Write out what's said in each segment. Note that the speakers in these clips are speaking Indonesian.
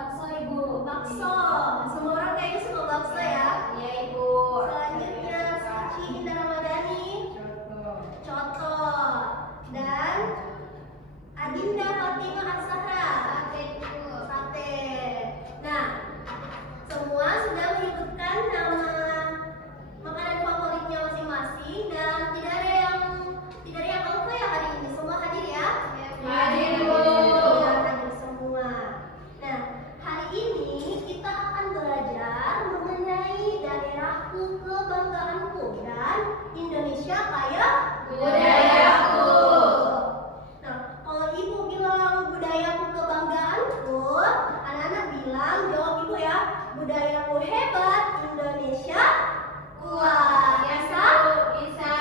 bakso Ibu. Bakso. Semua orang kayaknya suka bakso ya. Iya Ibu. Selanjutnya Suci Indah Ramadhani. Coto. Dan Adinda Fatimah As-Sahra. Sate Ibu. Sate. Nah, semua sudah menyebutkan nama makanan favoritnya masing-masing dan tidak ada yang lupa ya hari ini. Semua hadir ya? Hadir, Bu. Ya, hadir semua. Nah, hari ini kita akan belajar mengenai daerahku kebanggaanku dan Indonesia kaya budayaku. Nah, kalau ibu bilang budayaku kebanggaanku, anak-anak bilang jawab ibu ya, budayaku hebat, Indonesia kuat. Bisa? Bisa.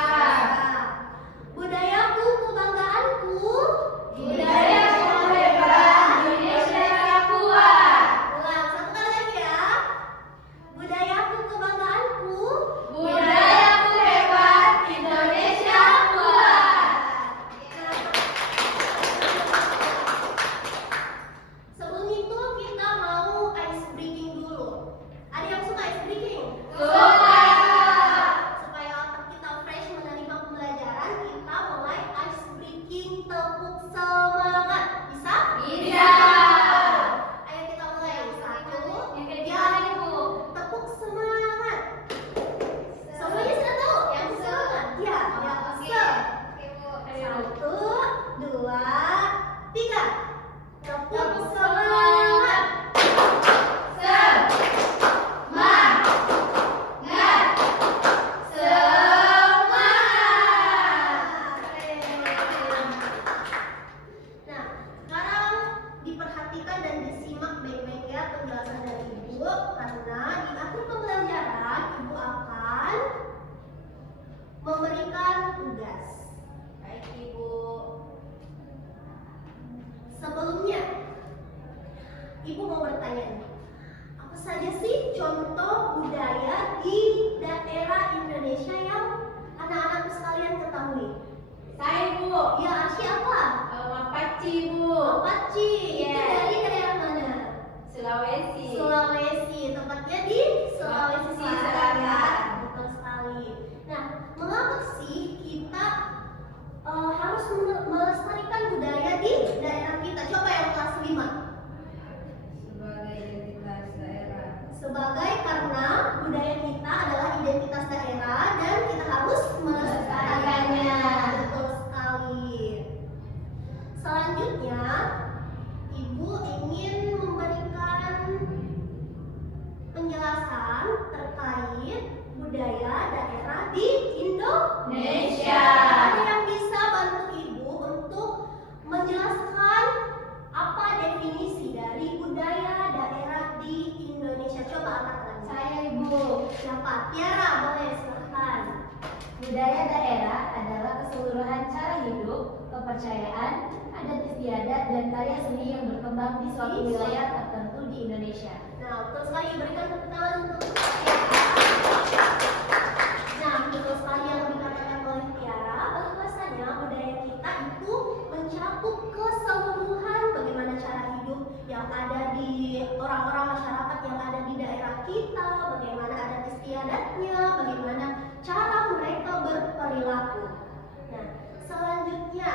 Budayaku kebanggaanku, Budayaku hebat, Indonesia kuat. Ulang satu kali lagi ya. Budayaku kebanggaanku, Budayaku hebat, Indonesia kuat. Sebelum itu kita mau ice breaking dulu. Ada yang suka ice breaking? Suka. Supaya otak kita fresh menerima pembelajaran, kita mulai ice breaking tepuk semangat. Bisa? Bisa. Ayo kita mulai. Satu, Yang tiga, ketiga Ibu. tepuk semangat. Semuanya sudah tahu? Yang semangat? Ya. Oke. Oke Bu. Satu, dua, tiga. Tepuk Tepuk semangat. Nah, sekarang diperhatikan dan disimak baik-baik ya penjelasan dari Ibu, karena di akhir pembelajaran Ibu akan memberikan tugas. Baik Ibu. Sebelumnya, Ibu mau bertanya nih, apa saja sih contoh budaya di daerah Indonesia yang anak-anakku sekalian ketahui? Saya Ibu. Ya, Arsy apa? Mapaci Ibu. Paci. Itu Yes. dari daerah mana? Sulawesi. Sulawesi, tempatnya di Sulawesi Selatan ya. Betul sekali. Nah, mengapa sih kita harus melestarikan budaya di daerah kita? Coba yang kelas 5. Sebagai identitas daerah. Sebagai karena budaya kita adalah identitas daerah dan kita harus melestarikannya. Betul sekali. Selanjutnya, Ibu ingin memberikan penjelasan terkait budaya daerah di Indonesia. Ada yang bisa bantu Ibu untuk menjelaskan apa definisi dari budaya daerah di Indonesia? Coba angkat tangan. Saya Ibu. Siapa? Tiara, boleh silahkan. Budaya daerah adalah keseluruhan cara hidup, kepercayaan, adat istiadat, dan karya seni yang berkembang di suatu wilayah tertentu di Indonesia. Nah, betul sekali, berikan tepuk tangan untuk Tiara. Nah, betul sekali yang dikatakan oleh Tiara, bahwasanya budaya kita itu mencakup keseluruhan bagaimana cara hidup yang ada di orang-orang masyarakat yang ada di daerah kita, bagaimana adat istiadatnya, bagaimana cara mereka berperilaku. Nah, selanjutnya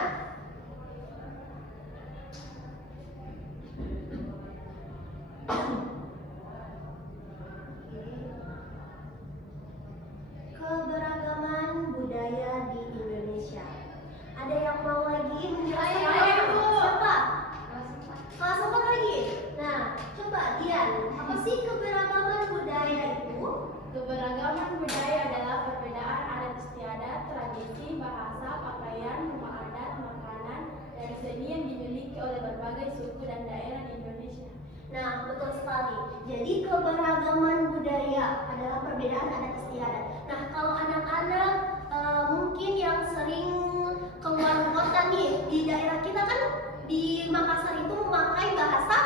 keberagaman budaya di Indonesia. Ada yang mau lagi menjelaskan? Saya, Ibu. Siapa? Kelas 4 lagi. Nah, coba Dian, apa sih keberagaman budaya itu? Keberagaman budaya adalah perbedaan adat istiadat, tradisi, bahasa, pakaian, rumah adat, makanan, dan seni yang dimiliki oleh berbagai suku dan daerah di Indonesia. Nah, betul sekali. Jadi keberagaman budaya adalah perbedaan adat istiadat. Nah, kalau anak-anak mungkin yang sering keluar kota nih, di daerah kita kan di Makassar itu memakai bahasa.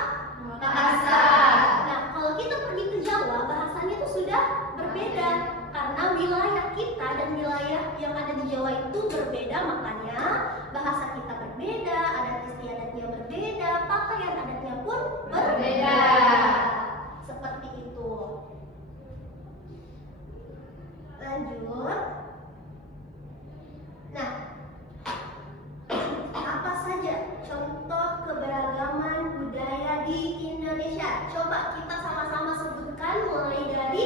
Nah, kalau kita pergi ke Jawa, bahasanya itu sudah berbeda karena wilayah kita dan wilayah yang ada di Jawa itu berbeda, makanya bahasa kita berbeda, adat istiadatnya berbeda, pakaian adatnya pun berbeda. kita sama-sama sebutkan mulai dari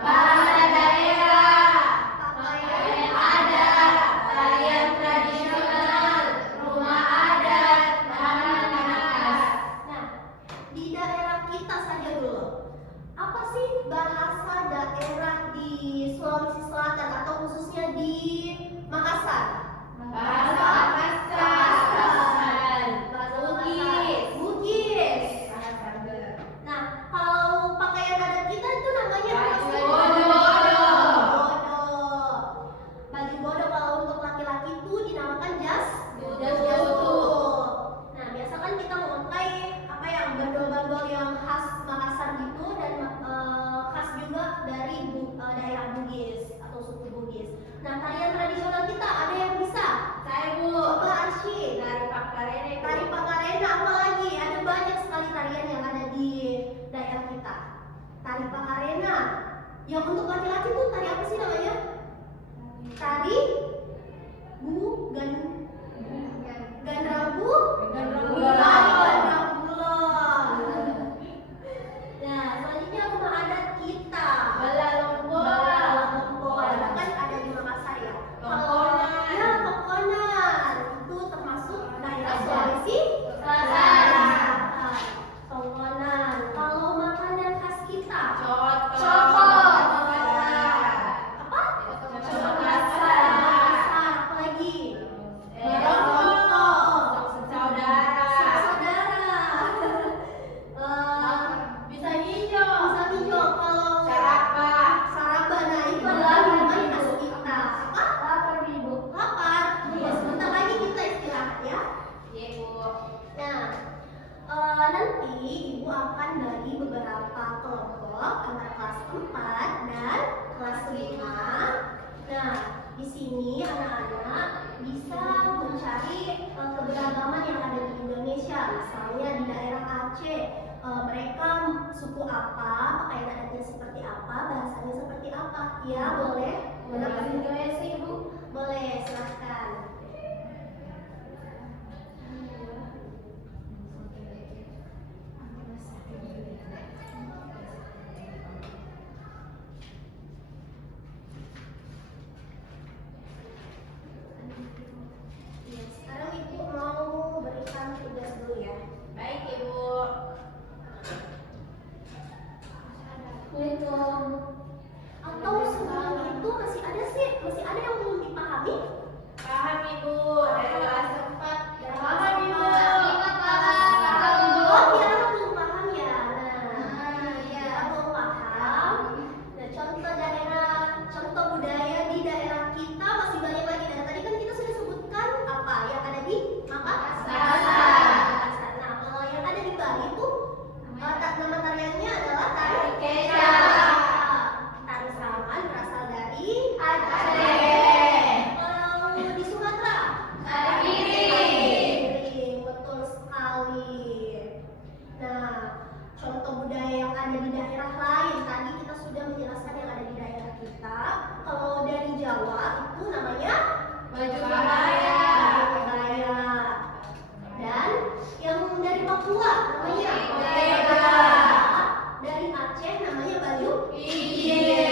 bahasa daerah, pakaian adat, tarian tradisional, rumah adat, makanan khas. Nah, di daerah kita saja dulu. Apa sih bahasa daerah di Sulawesi Selatan atau khususnya di Makassar? Bahasa Makassar, Bugis, Bugis. Nah, kalau pakaian adat kita itu namanya apa sih? Baju bodo. Baju bodo kalau untuk laki-laki itu dinamakan jas Jas bodo. Nah, biasa kan kita memakai apa yang bandol-bandol yang khas Makassar gitu dan khas juga dari daerah Bugis atau suku Bugis. Nah, tarian tradisional kita ada yang bisa? Saya Bu, Coba Arsy. dari Pakarene. Tari Pakarena apa lagi? Ada banyak sekali tarian yang ada di daerah kita. Tari Pakarena. Yang untuk laki-laki tuh tari apa sih namanya? Tari Gandrabu. Tari Gandrabulan. Nah, selanjutnya rumah adat kita. Lompoan. Kan ada di Makassar ya. Lomponan. Ya, Lomponan. Itu termasuk daerah Sulawesi Selatan. Lomponan. Kalau makanan khas kita. Coto. Apa? Makassar. Apa lagi? Rokok. Saudara. Saudara. Bisa hijau. Bisa hijau. Kalau Sarapa. Saraba, nah itu adalah minuman khas kita. Apa? Lapar Ibu. Lapar. Ya, sebentar lagi kita istirahat ya. Iya Bu. Nah, nanti Ibu akan bagi beberapa kelompok antara kelas 4 dan kelas 5. Nah, di sini anak-anak bisa mencari keberagaman yang ada di Indonesia. Misalnya di daerah Aceh, mereka suku apa, pakaian adatnya seperti apa, bahasanya seperti apa. Ya, boleh? Bahasa Indonesia Ibu. Boleh, silahkan. Ya, sekarang Ibu mau berikan tugas dulu ya. Baik Ibu. Assalamualaikum. Atau sebelum itu masih ada yang belum dipahami? Paham Ibu. Dari kelas 4. Paham, Ibu. Oh, dia belum paham ya. Nah, ya belum paham. Nah, contoh budaya di daerah kita masih banyak lagi. Dan tadi kan kita sudah sebutkan apa yang ada di Makassar. Nah, kalau yang ada di Bali itu nama tariannya adalah tari Kecap. Tari Saman berasal dari Aceh. Kalau di Sumatera, Tari Piring. Piring, betul sekali. Nah, contoh budaya yang ada di daerah lain tadi kita sudah menjelaskan yang ada di daerah kita. Kalau dari Jawa itu namanya Baju kebaya. baju kebaya. Dan yang dari Papua namanya Merdeka. Dari Aceh namanya baju Iye.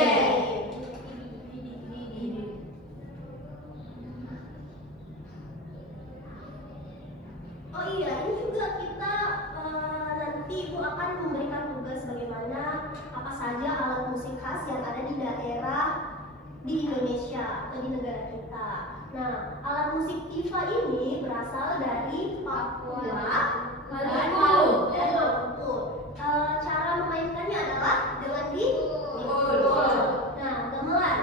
Oh iya, ini juga kita nanti Ibu akan memberikan tugas bagaimana apa saja alat musik khas yang ada di daerah di Indonesia atau di negara kita. Nah, alat musik tifa ini berasal dari Papua, Maluku. dan Maluku. Cara memainkannya adalah dengan Pukul. Nah, gamelan.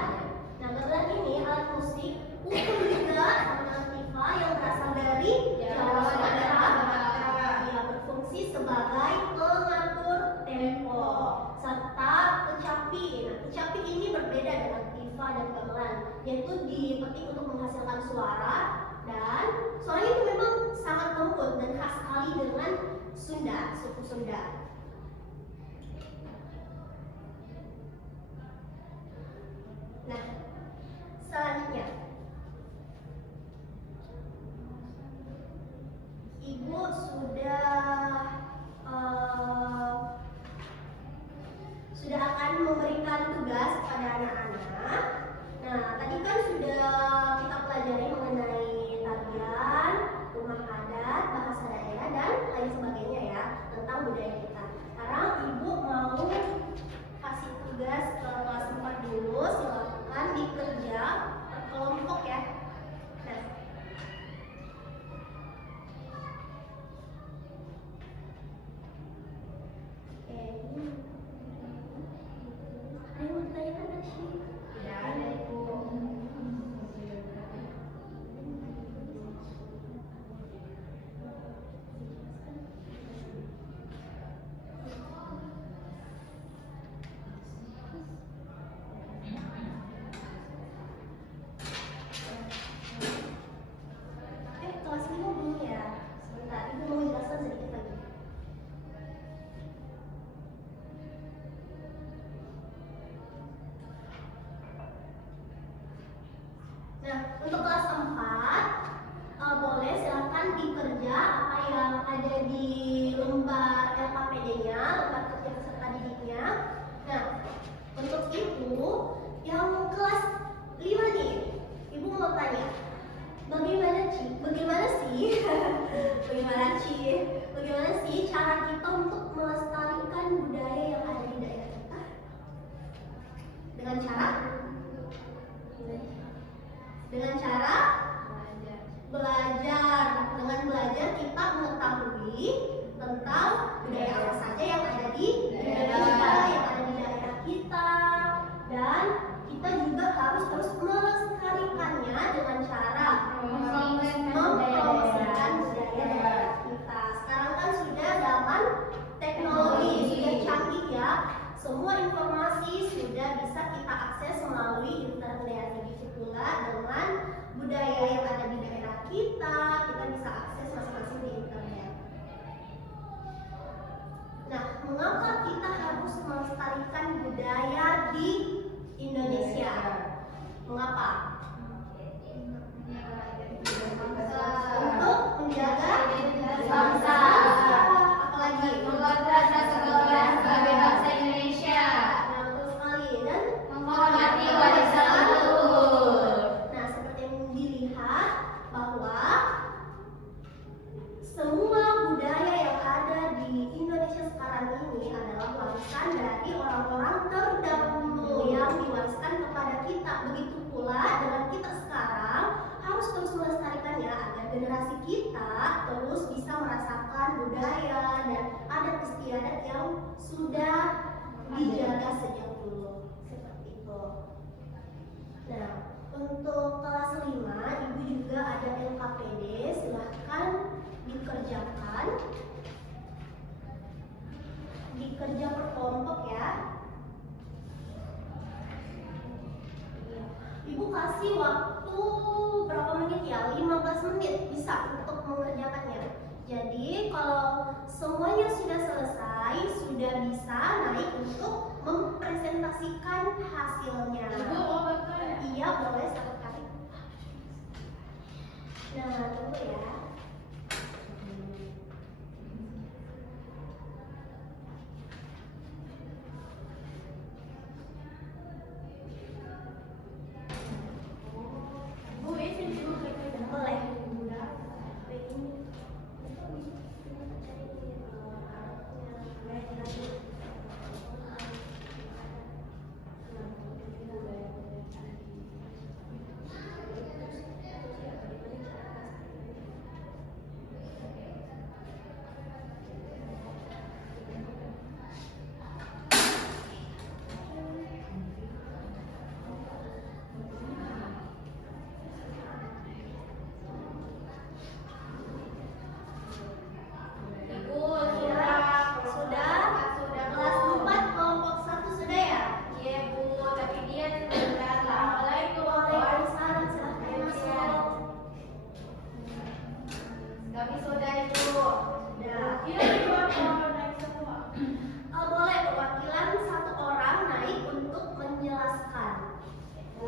Nah, gamelan ini alat musik ukur juga alat tifa yang berasal dari Jawa Sumatera. Ia berfungsi sebagai pengatur tempo serta kecapi. Nah, kecapi ini berbeda dengan tifa dan gamelan, yaitu dipetik untuk menghasilkan suara dan suaranya itu memang sangat lembut dan khas sekali dengan Sunda, suku Sunda. Nah, selanjutnya Ibu sudah Nah, untuk kelas 4 boleh silakan dikerja apa yang ada di lembar LKPD-nya, lembar kerja peserta didiknya. Nah, untuk itu yang kelas 5 nih, Ibu mau tanya, bagaimana sih bagaimana sih cara kita untuk melestarikan budaya yang ada di daerah kita? Dengan cara belajar. Dengan belajar kita mengetahui tentang budaya apa saja yang ada di Indonesia, yang ada di daerah kita, dan kita juga harus terus melestarikannya dengan cara mempromosikan budaya daerah kita. Sekarang kan sudah zaman teknologi, sudah canggih ya. Semua informasi sudah bisa kita akses melalui internet. Begitu pula dengan budaya yang ada di daerah kita bisa akses masing-masing di internet. Nah, mengapa kita harus melestarikan budaya di Indonesia? Mengapa? Untuk menjaga bangsa. Apalagi? Sebagai bangsa Indonesia. Nah, betul sekali. Dan Menghormati warisan leluhur. Nah, seperti yang dilihat bahwa semua budaya yang ada di Indonesia sekarang ini adalah warisan dari orang-orang terdahulu yang diwariskan kepada kita. Begitu pula dengan kita sekarang harus terus melestarikannya agar generasi kita terus bisa merasakan budaya dan adat istiadat yang sudah dijaga sejak dulu. Seperti itu. Nah, untuk kelas 5 Ibu juga ada LKPD, silahkan dikerja per kelompok ya. Ibu kasih waktu berapa menit ya? 15 menit bisa untuk mengerjakannya. Jadi kalau semuanya sudah selesai, sudah bisa naik untuk mempresentasikan hasilnya. Iya, boleh satu kali. Nah, tunggu ya. Boleh.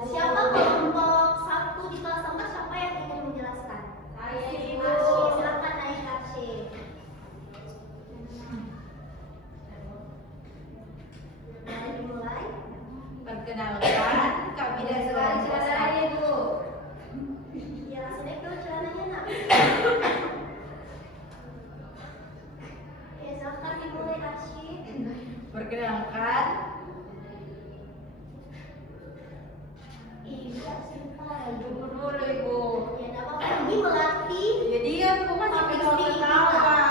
Siapa kelompok 1 di kelas 4, siapa yang ingin menjelaskan? Ibu, silakan naik Arsy. Mari dimulai. Perkenalkan, kami dari kelompok 1. Ya, langsung naik dulu celananya, Nak. Ya, silakan dimulai Arsy. Perkenalkan, Ibu simpan. duduk dulu Ibu. Ya, enggak apa-apa. Ini melatih. Jadi kan aku masih bisa ketawa.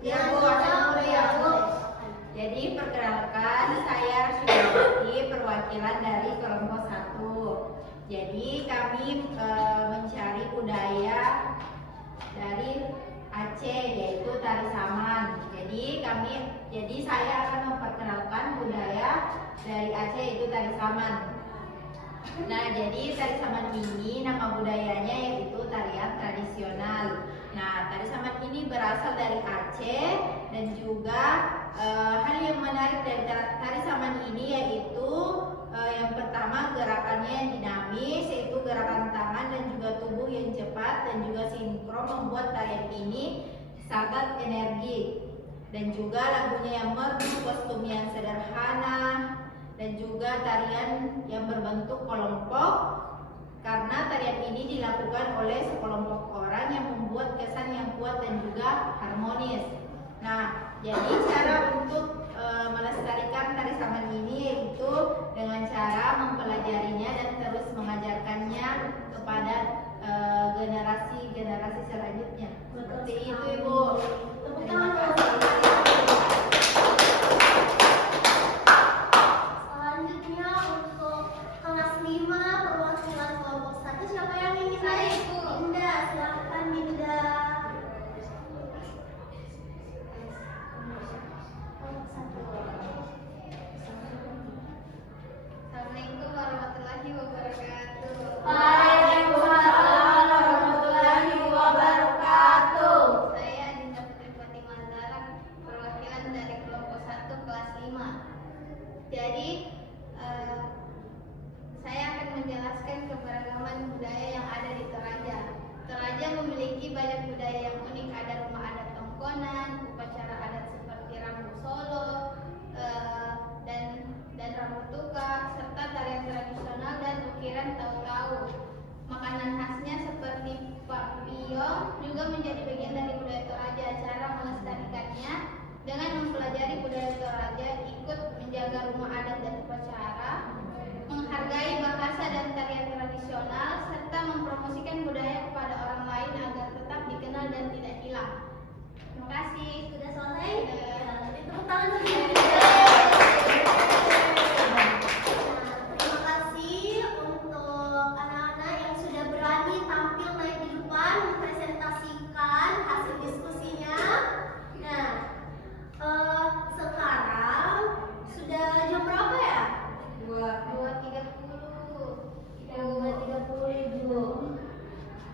Ya Bu, ada dulu ya Bu. Jadi perkenalkan, saya Arsyawati, perwakilan dari kelompok 1. Jadi kami mencari budaya dari Aceh, yaitu tari saman. Jadi saya akan memperkenalkan budaya dari Aceh, yaitu tari saman. Nah, jadi tari saman ini nama budayanya yaitu tarian tradisional. Nah, tari saman ini berasal dari Aceh dan juga hal yang menarik dari tari saman ini yaitu Yang pertama gerakannya yang dinamis, yaitu gerakan tangan dan juga tubuh yang cepat dan juga sinkron membuat tarian ini sangat energik. Dan juga lagunya yang merdu, kostum yang sederhana, dan juga tarian yang berbentuk kelompok, karena tarian ini dilakukan oleh sekelompok orang yang membuat kesan yang kuat dan juga harmonis. Nah, jadi cara untuk melestarikan tari saman ini yaitu dengan cara mempelajarinya dan terus mengajarkannya kepada generasi-generasi selanjutnya. Seperti itu, Ibu. Tepuk Terima tangan. kasih. Selanjutnya untuk kelas 5 perwakilan kelompok 1, siapa yang ingin naik? Dinda, silakan Dinda. Assalamualaikum warahmatullahi wabarakatuh. Waalaikumsalam warahmatullahi wabarakatuh. Saya Dinda Putri Fatimah Zahra, perwakilan dari kelompok 1 kelas 5. Jadi saya akan menjelaskan keberagaman budaya yang ada di Toraja. Toraja memiliki banyak budaya yang unik. Ada rumah adat Tongkonan, upacara adat seperti Rambu Solo, dan Rambu Tuka, serta tarian tradisional dan ukiran tahu-tahu. Makanan khasnya seperti bakpio juga menjadi bagian dari budaya Toraja. Cara melestarikannya dengan mempelajari budaya Toraja, ikut menjaga rumah adat dan upacara, menghargai bahasa dan tarian tradisional, serta mempromosikan budaya kepada orang lain agar tetap dikenal dan tidak hilang. Terima kasih. Sudah selesai? Ya, tepuk tangan saja. Terima kasih untuk anak-anak yang sudah berani tampil naik di depan mempresentasikan hasil diskusinya. Nah, sekarang sudah jam berapa ya? 2.30. 2.30 Ibu.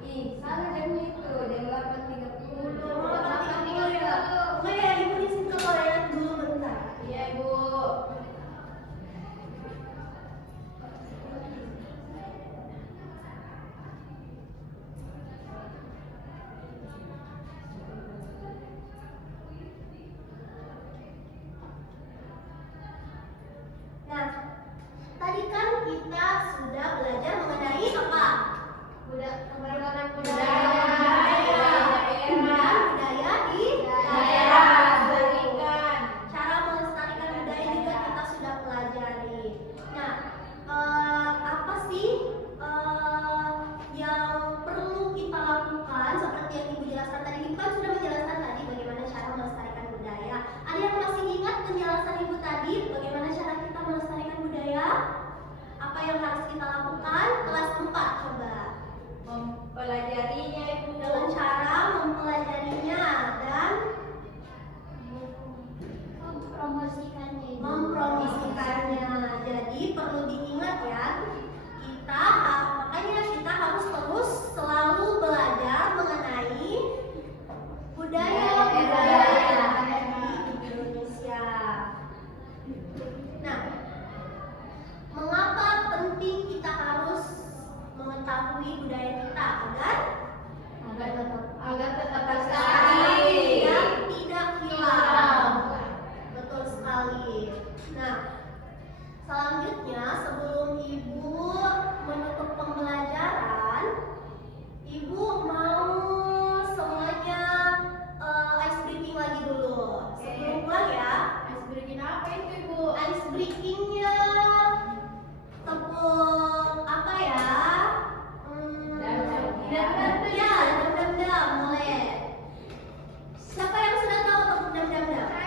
Ih, salah jamnya itu, jam 8.30. Oke, Ibu di situ lihat dulu bentar. Iya, Ibu. Nah, tadi kan kita sudah belajar mengenai apa? Keberagaman Budaya. Kemudian budaya di Daerah melestarikan. Cara melestarikan budaya juga kita sudah pelajari. Nah, apa sih yang perlu kita lakukan seperti yang Ibu jelaskan tadi? Ibu kan sudah menjelaskan tadi bagaimana cara melestarikan budaya. Ada yang masih ingat penjelasan Ibu tadi bagaimana cara kita melestarikan budaya? Apa yang harus kita lakukan? Kelas 4 coba. Mempelajarinya, Ibu. Dengan cara mempelajarinya dan mempromosikannya. Jadi perlu diingat ya, makanya kita harus terus selalu belajar mengenai budaya-budaya yang ada di Indonesia. Nah, mengapa penting kita harus mengetahui budaya kita agar tetap lestari lestari. dan tidak hilang? Betul sekali. Nah, selanjutnya sebelum Ibu menutup pembelajaran, Ibu mau semuanya ice breaking lagi dulu. Sebelum pulang ya. Ice breaking apa itu, Ibu? Ice breakingnya tepuk apa ya? Dam-dam. Ya, dam-dam mulai. Siapa yang sudah tahu tepuk dam-dam?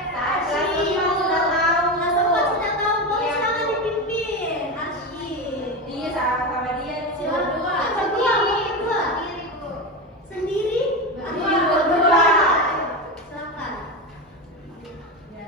Kelas 5 sudah tahu. Kelas 4 sudah tahu. Boleh Iya. silakan dipimpin. Asyik. Dia sama dia berdua. Berdua. Sendiri? Berdua. Atau Berdua. Silakan. Ya,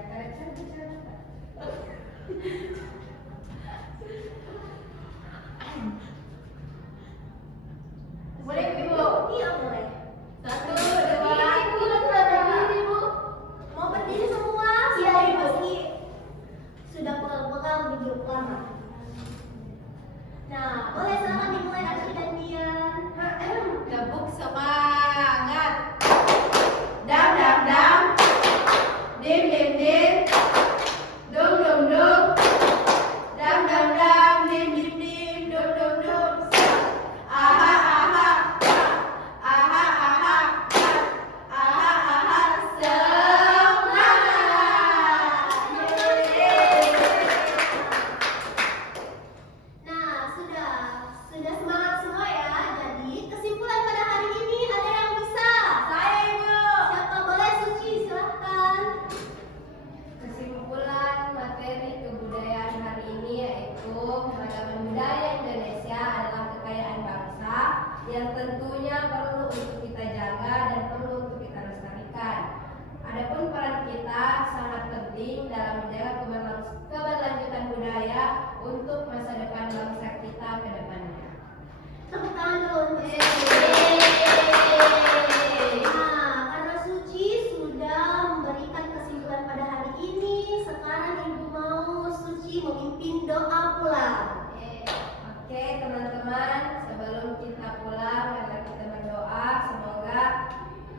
teman-teman, sebelum kita pulang, mari kita berdoa. Semoga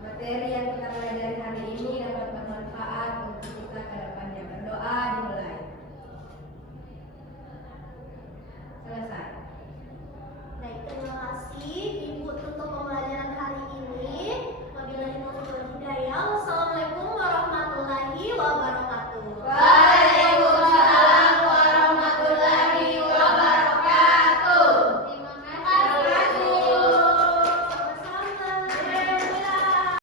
materi yang kita pelajari hari ini dapat bermanfaat untuk kita ke depannya. Berdoa dimulai. Selesai. Baik, terima kasih